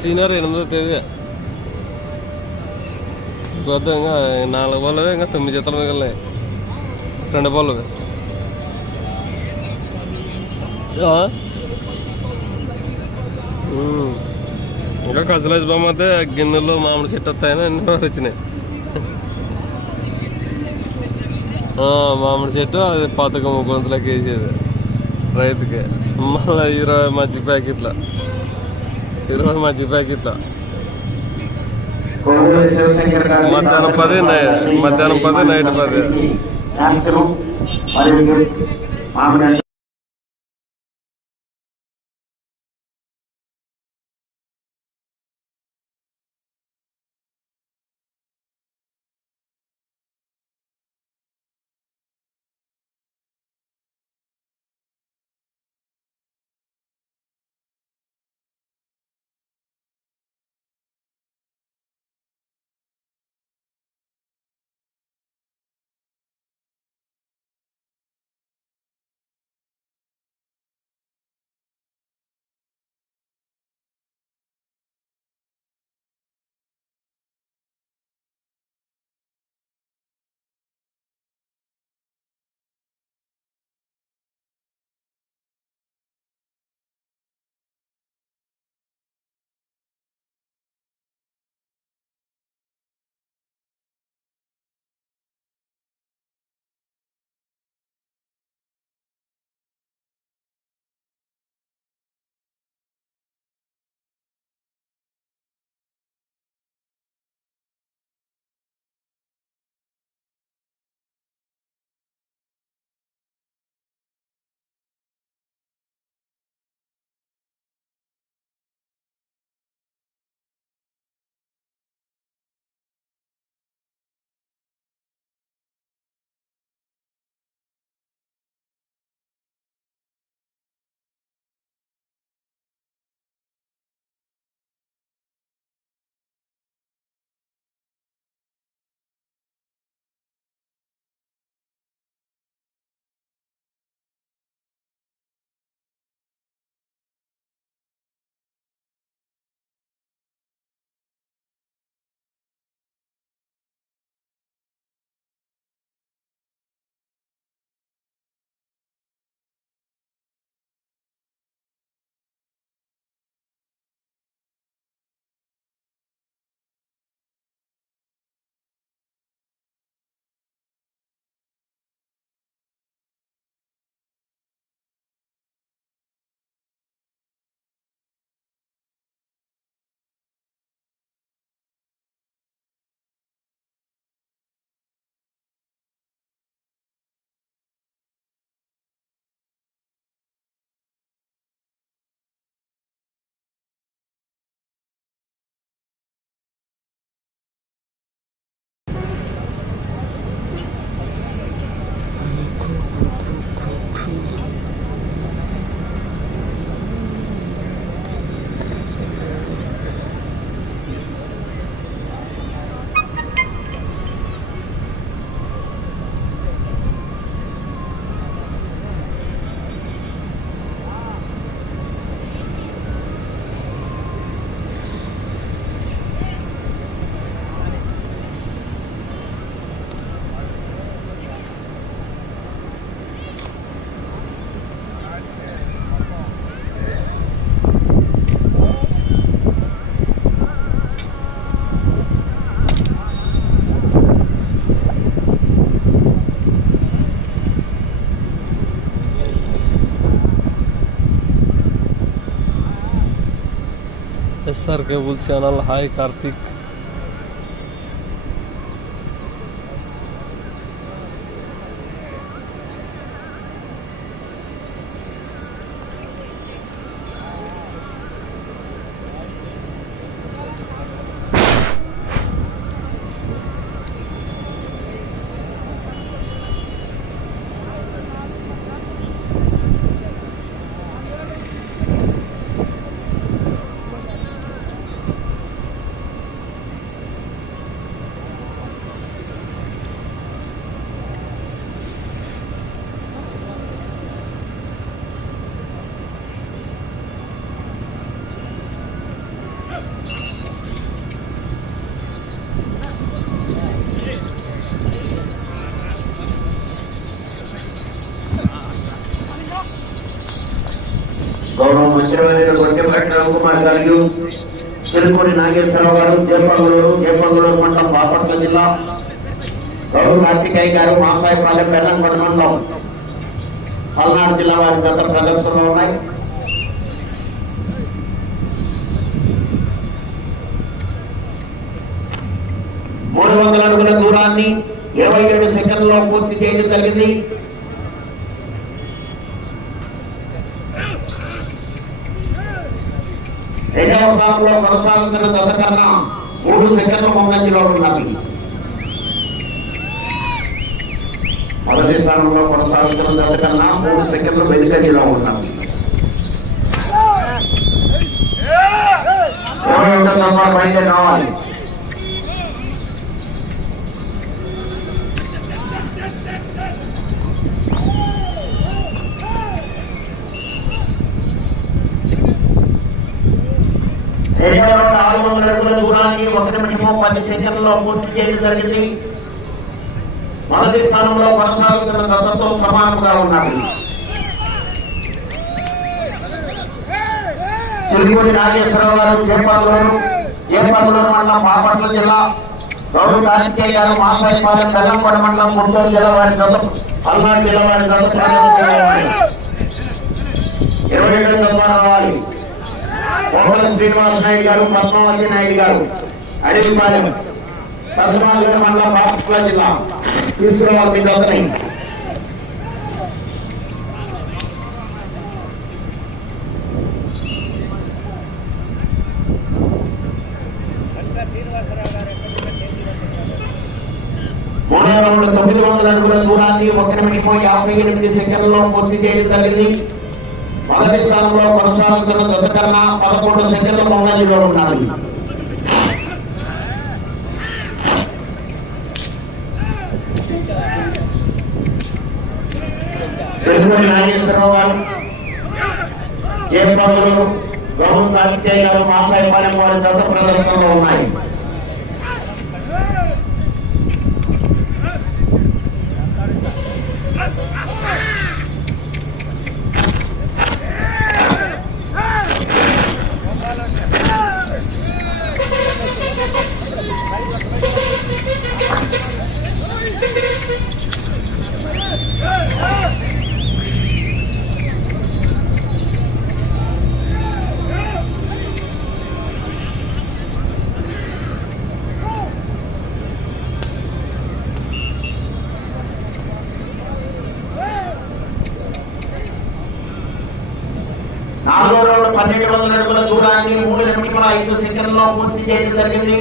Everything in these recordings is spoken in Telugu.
సీనియర్ ఎనిమిదో తేదీ. కొద్ది ఇంకా నాలుగు బల్లవే ఇంకా తొమ్మిది జతలు మిగిలినాయి. రెండు బల్లవి. ఇంకా కసలేజ్ బొమ్మ అయితే గిన్నెలు మామిడి చెట్టు వస్తాయని అన్ని వచ్చినాయి మామిడి చెట్టు అది పథకం గొంతులకి వేసేది రైతుకి. మళ్ళీ ఇరవై మజ్జిగ ప్యాకెట్లో. ప్యాకెట్ల కోవూరు శివశంకర్ గారు మధ్యాహ్నం పది మధ్యాహ్నం పది నైట్ పది স্যারকে বলছি আনাল hi Kartik. Channel hi Ravikumar గారు చిరుకూరి నాగేశ్వరరావు గారు జయపంగులూరు జయపంగులూరు మండలం బాపట్ల జిల్లా గౌరవ కార్తికేయ గారు మాసాయిపాలెం బెల్లంకొండ మండలం పల్నాడు జిల్లా వారి గత ప్రదర్శనలో ఉన్నాయి. మూడు వందల అడుగుల దూరాన్ని ఇరవై ఏడు సెకండ్లో పూర్తి చేయడం జరిగింది. రెండవ స్థానంలో కొనసాగుతున్న దశ కన్నా మూడు సెకండ్ల ముందంజలో ఉన్నది మొదటి స్థానంలో కొనసాగుతున్న దశ కన్నా మూడు సెకండ్లు వెనుకంజలో ఉన్నది ఇరవై ఒకటో నంబర్ ఆరు వందల అడుగుల దూరాన్ని ఒక నిమిషము పది పూర్తి చేయడం జరిగింది. మొదటి స్థానంలో కొనసాగుతున్న దశతో సమానంగా ఉన్నాడు చిరుమూడి నాగేశ్వరరావు గారు జయపాలూరు జయపాలూరు మండలం బాపట్ల జిల్లా గౌరవ కార్తికేయ గారు మాసాయిపాలెం బెల్లంకొండ మండలం గుంటూరు జిల్లా వారి గత పల్నాడు జిల్లా వారి గత ఇరవై ఏడు రావాలి. కోమలం శ్రీనివాస నాయుడు గారు పద్మావతి నాయుడు గారు అడవిపాలెం పద్మావతి మండలం బాపట్ల జిల్లా తీసుకురావాలి మీ దొంగని మూడో రౌండ్ తొమ్మిది వందల అడుగుల దూరాన్ని ఒక నిమిషం యాభై ఎనిమిది సెకండ్లలో పూర్తి చేయడం జరిగింది. మొదటి స్థానంలో కొనసాగుతున్న దశ పదకొండు సెకండ్ల ముందంజలో ఉన్నది నాగేశ్వరరావు గారు జయపాలు గౌరవ కార్తికేయ గారు మాసాయిపాలెం వారి దశ ప్రదర్శనలో ఉన్నాయి? పన్నెండు వందల అడుగుల దూరాన్ని మూడు నిమిషముల ఐదు సెకండ్లో పూర్తి చేయడం జరిగింది.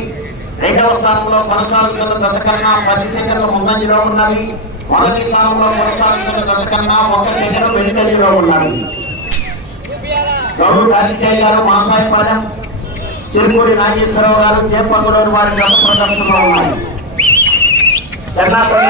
రెండవ స్థానంలో కొనసాగుతున్న దశ కన్నా పది సెకండ్లు ముందంజలో ఉన్నవి. మొదటి స్థానంలో కొనసాగుతున్న దశ కన్నా ఒక సెకండ్ వెనుకంజలో ఉన్నవి. గౌరవ రాజకీయ గారు మాసాయిపాలెం చిరుకూరి నాగేశ్వరరావు గారు చేపంగులూరు వారి గత ప్రదర్శనలో ఉన్నాయి. తెల్లాపల్లి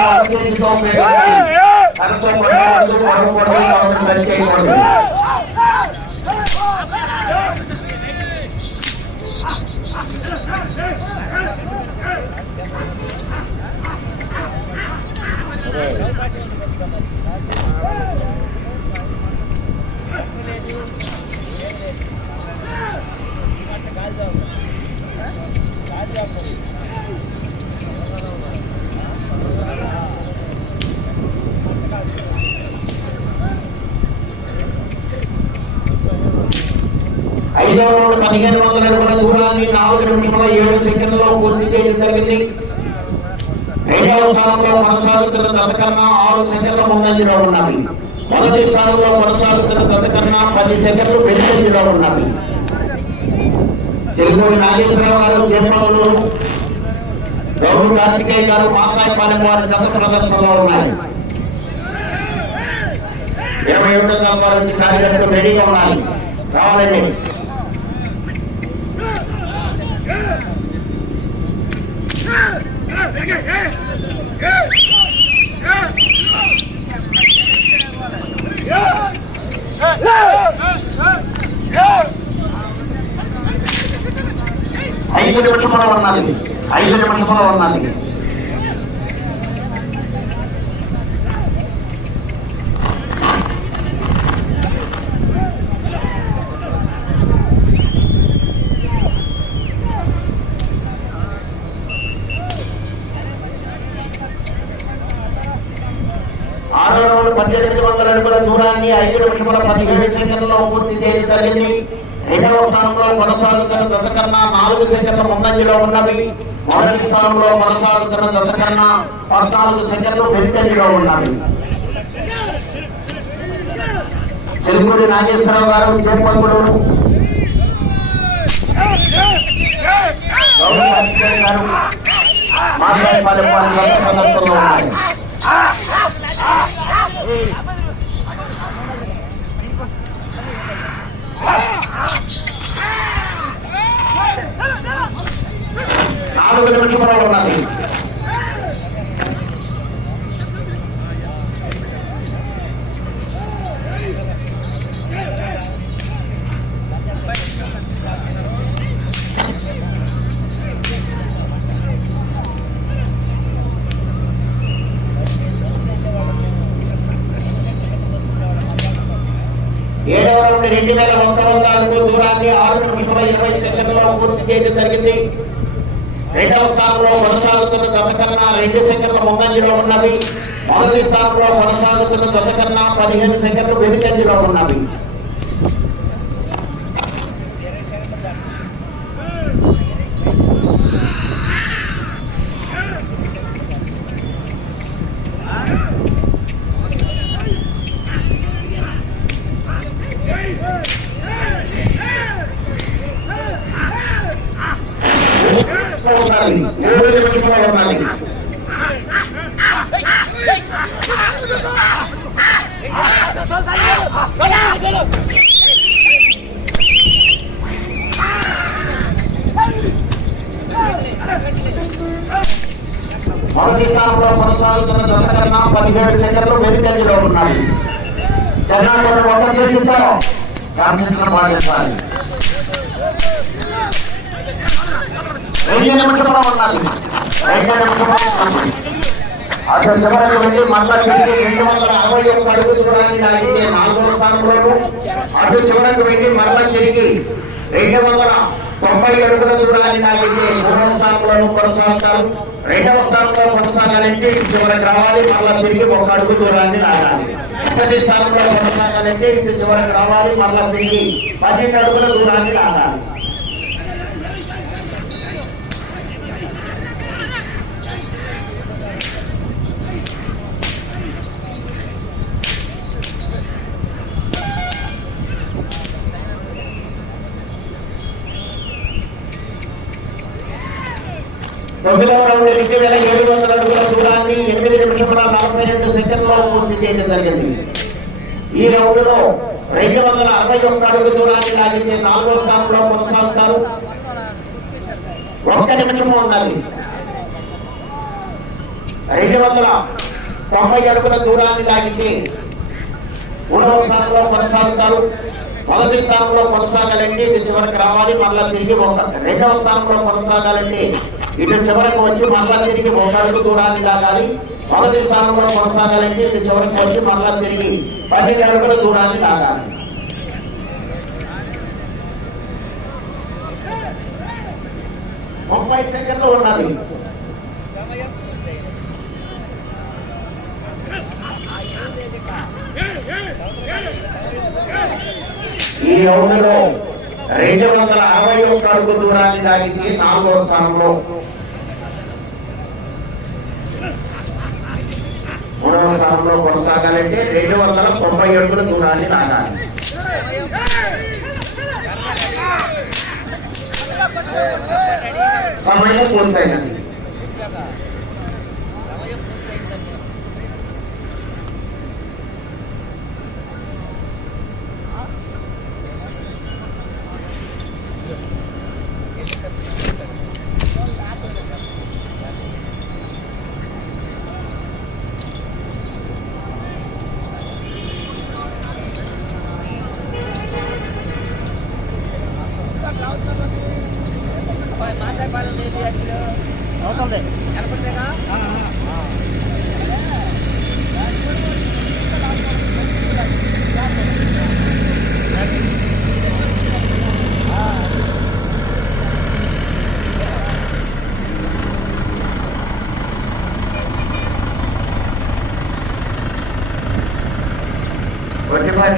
ఐదవ రౌండ్ పదిహేను వందల అడుగుల దూరాన్ని నాలుగు నిమిషముల ఏడు సెకండ్లలో పూర్తి చేయడం జరిగింది రెండవ స్థానంలో కొనసాగుతున్న ఆరు సెకండ్ల ముందంజలో ఉన్నది. మొదటి స్థానంలో కొనసాగుతున్న దశ పది సెకండ్లు వెనుకంజలో ఉన్నది. తెలుగు నాగేశ్వరరావు గారు జన్మలు గౌరవ కార్తికేయ గారు మాసాయిపాలెం వారి గత ప్రదర్శనలో ఉన్నాయి. ఇరవై ఒకటో నంబర్ నుంచి రెడీగా ఉండాలి రావాలండి. ఐదు నిమిషముల ఉన్నది ఐదు నిమిషముల ఉన్నది దూరాన్ని ఐదు నిమిషముల పదిహేడు సెకండ్లలో పూర్తి చేయడం జరిగింది రెండవ స్థానంలో కొనసాగుతున్న దశ కన్నా నాలుగు సెకండ్ల ముందంజలో ఉన్నవి మొదటి స్థానంలో కొనసాగుతున్న దశ కన్నా పద్నాలుగు సెకండ్లు వెనుకంజలో ఉన్నవి చెరుకూరి నాగేశ్వరరావు గారు చేపడు మాట్లాడే అధికారి గారు సందర్భంలో ఉన్నాయి నాలుగు నిమిషములు ఉన్నది. ఏడవ నుండి రెండు వేల ఒక్క వందల అడుగుల దూరాన్ని ఆరు ఇరవై సెకండ్లలో పూర్తి చేయడం జరిగింది. రెండవ స్థానంలో కొనసాగుతున్న దశ కన్నా రెండు సెకండ్ల ముందంజలో ఉన్నవి మొదటి స్థానంలో కొనసాగుతున్న దశ కన్నా పదిహేను సెకండ్లు వెనుకంజలో ఉన్నవి. మొదటి స్థానంలో కొనసాగుతున్న దశ కన్నా పదిహేడు సెకండ్లు వెనుకంజలో ఉన్నాయి. జగన్ ఒక చేసిందో రామచంద్ర పాటించాలి రెండు నిమిషంలో రెండు నిమిషంలో అసలు చివరికి వెళ్ళి మళ్ళా తిరిగి రెండు వందల అరవై ఒక్క అడుగు దూరాన్ని లాగితే నాలుగో స్థానంలోను అటు చివరకు వెళ్ళి మళ్ళా తిరిగి రెండు వందల తొంభై అడుగుల దూరాన్ని లాగితే మూడవ స్థానంలోను కొనసాగుతారు. రెండవ స్థానంలో కొనసాగాలంటే చివరికి రావాలి మళ్ళా తిరిగి ఒక అడుగు దూరాన్ని లాగాలి మొదటి స్థానంలో కొనసాగాలంటే ఇటు చివరికి రావాలి మళ్ళా తిరిగి పన్నెండు అడుగుల దూరాన్ని లాగాలి తొమ్మిదవ రెండు వేల ఏడు వందల అడుగుల దూరాన్ని ఎనిమిది నిమిషముల నలభై రెండు సెకండ్లో పూర్తి చేయడం జరిగింది. ఈ రౌండ్లో రెండు వందల అరవై ఒక్క అడుగు దూరాన్ని లాగితే నాలుగో స్థానంలో కొనసాగుతారు. ఒక్క నిమిషము ఉన్నది రెండు వందల తొంభై అడుగుల దూరాన్ని లాగితే మూడవ స్థానంలో కొనసాగుతారు. మొదటి స్థానంలో కొనసాగాలంటే ఇది చివరికి రావాలి. మళ్ళీ తిరిగి ఒక రెండవ స్థానంలో కొనసాగాలంటే ఇటు చివరికి వచ్చి మళ్ళా తిరిగి ఒక అడుగు దూరాన్ని లాగాలి మొదటి స్థానంలో కొనసాగాలంటే ఇటు చివరికి వచ్చి మళ్ళా తిరిగి పన్నెండు అడుగుల దూరాన్ని లాగాలి ముప్పై సెకండ్లు ఉన్నది. ఈ రౌండ్లో రెండు వందల అరవై ఒక్క అడుగు దూరాన్ని దాటించి నాలుగో స్థానంలో. మూడవ స్థానంలో కొనసాగాలంటే రెండు వందల తొంభై అడుగుల దూరాన్ని లాగాలి సమయం పూర్తయినది.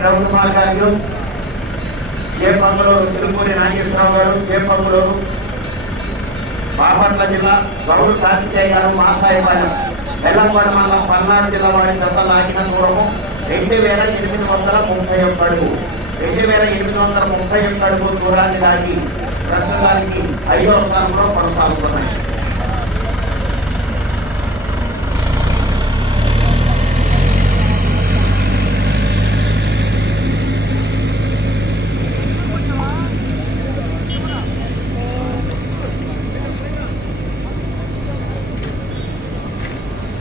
రఘు మహాజ్యూలు గారు ఏ పంగులూరు చిరుపూరి నాగేశ్వరరావు గారు ఏ పంగులూరు బాపట్ల జిల్లా గౌరు కార్తికేయ గారు మాసాయిపాలెం బెల్లంపాడ మండలం పల్నాడు జిల్లా వారి దశ లాగిన దూరము రెండు వేల ఎనిమిది వందల ముప్పై ఒక్క అడుగు. రెండు వేల ఎనిమిది వందల ముప్పై ఒక్క అడుగు దూరాన్ని దాటి ప్రస్తుతానికి ఐదో స్థానంలో కొనసాగుతున్నాయి.